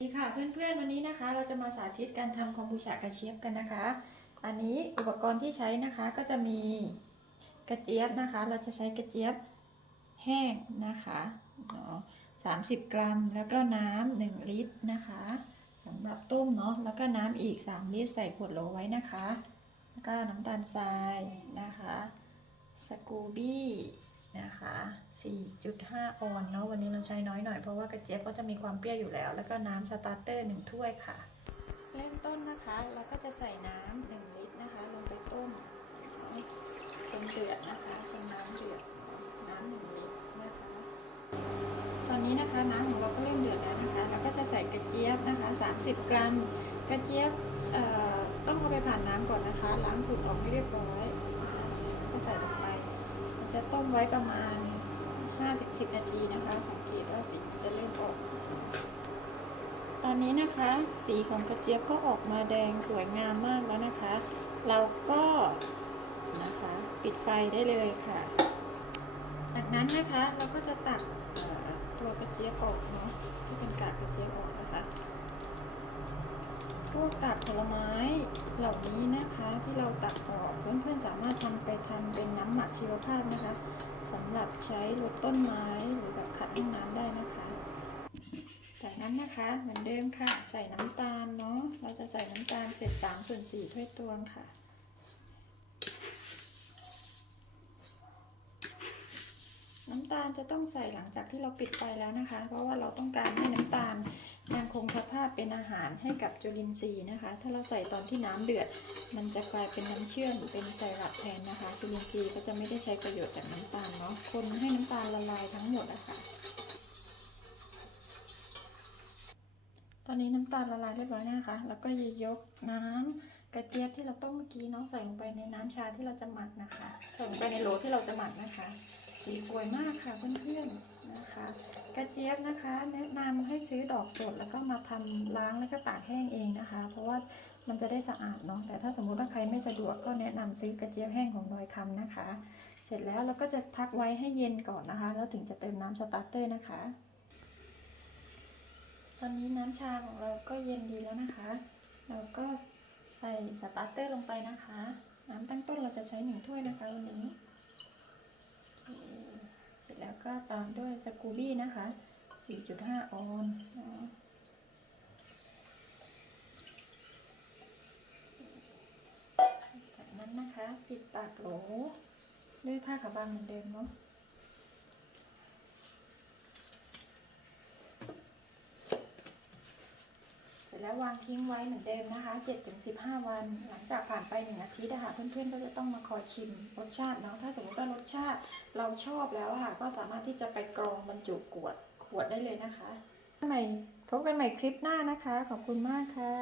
ดีค่ะเพื่อนๆวันนี้นะคะ เราจะมาสาธิตการทำคอมบูชากระเชียบกันนะคะ อันนี้อุปกรณ์ที่ใช้นะคะก็จะมีกระเจี๊ยบนะคะ เราจะใช้กระเจี๊ยบแห้งนะคะสามสิบกรัม แล้วก็น้ำหนึ่งลิตรนะคะสำหรับต้มเนาะแล้วก็น้ำอีก3ลิตรใส่ขวดโหลไว้นะคะ แล้วก็น้ำตาลทรายนะคะสกูบี้ นะคะ4.5 ออนเนาะวันนี้เราใช้น้อยหน่อยเพราะว่ากระเจี๊ยบก็จะมีความเปรี้ยวอยู่แล้ว แล้วก็น้ำสตาร์เตอร์1ถ้วยค่ะ เริ่มต้นนะคะเราก็จะใส่น้ำ1ลิตรนะคะ ลงไปต้มจนเดือดนะคะจนน้ำเดือดน้ำหนึ่งลิตรนะคะ ตอนนี้นะคะน้ำของเราก็เริ่มเดือดแล้วนะคะ เราก็จะใส่กระเจี๊ยบนะคะ 30 กรัม กระเจี๊ยบต้องเอาไปผ่านน้ำก่อนนะคะ ล้างฝุ่นออกให้เรียบร้อยนะคะก็ใส่ลงไป มไว้ประมาณ 5-10 นาทีนะคะ สังเกตว่าสีจะเริ่มออก ตอนนี้นะคะ สีของกระเจี๊ยบก็ออกมาแดงสวยงามมากแล้วนะคะ เราก็นะคะปิดไฟได้เลยค่ะ จากนั้นนะคะเราก็จะตักตัวกระเจี๊ยบออกเนาะที่เป็นกากกระเจี๊ยบออกนะคะ พวกกากผลไม้เหล่านี้นะคะที่เราตักออกเพื่อนๆสามารถทำไปทำเป็นน้ำหมักชีวภาพนะคะสำหรับใช้ลดต้นไม้หรือแบบขัดห้องน้ำได้นะคะ จากนั้นนะคะเหมือนเดิมค่ะ ใส่น้ำตาลเนาะเราจะใส่น้ำตาลเศษสามส่วนสี่ถ้วยตวงค่ะน้ำตาลจะต้องใส่หลังจากที่เราปิดไฟแล้วนะคะ เพราะว่าเราต้องการให้ารให้กับจุลินทรีย์นะคะ ถ้าเราใส่ตอนที่น้ำเดือด มันจะกลายเป็นน้ำเชื่อมเป็นไซรัปแทนนะคะ จุลินทรีย์ก็จะไม่ได้ใช้ประโยชน์จากน้ำตาลเนาะ คนให้น้ำตาลละลายทั้งหมดอะค่ะ ตอนนี้น้ำตาลละลายเรียบร้อยนะคะ แล้วก็จะยกน้ำกระเจี๊ยบที่เราต้มเมื่อกี้เนาะใส่ลงไปในน้ำชาที่เราจะหมักนะคะ ใส่ลงไปในโหลที่เราจะหมักนะคะ สีสวยมากค่ะเพื่อนๆนะคะ กระเจี๊ยบนะคะ แนะนำให้ซื้อดอกสดแล้วก็มาทำล้างแล้วก็ตากแห้งเองนะคะ เพราะว่ามันจะได้สะอาดเนาะแต่ถ้าสมมุติว่าใครไม่สะดวกก็แนะนำซื้อกระเจี๊ยบแห้งของดอยคำนะคะ เสร็จแล้วเราก็จะพักไว้ให้เย็นก่อนนะคะ แล้วถึงจะเติมน้ำสตาร์เตอร์นะคะ ตอนนี้น้ำชาของเราก็เย็นดีแล้วนะคะ เราก็ใส่สตาร์เตอร์ลงไปนะคะ น้ำตั้งต้นเราจะใช้หนึ่งถ้วยนะคะวันนี้ ก็ตามด้วยสกูบี้นะคะ 4.5 ออนเนาะจากนั้นนะคะ ปิดปากโหลด้วยผ้าขาวบางเหมือนเดิมเนาะ เสร็จ แล้ววางทิ้งไว้เหมือนเดิมนะคะ 7-15 วัน หลังจากผ่านไปหนึ่งอาทิตย์นะคะเพื่อนๆก็จะต้องมาคอยชิมรสชาติเนาะถ้าสมมติว่ารสชาติเราชอบแล้วค่ะ ก็สามารถที่จะไปกรองบรรจุขวดขวดได้เลยนะคะใหม่พบกันใหม่คลิปหน้านะคะ ขอบคุณมากค่ะ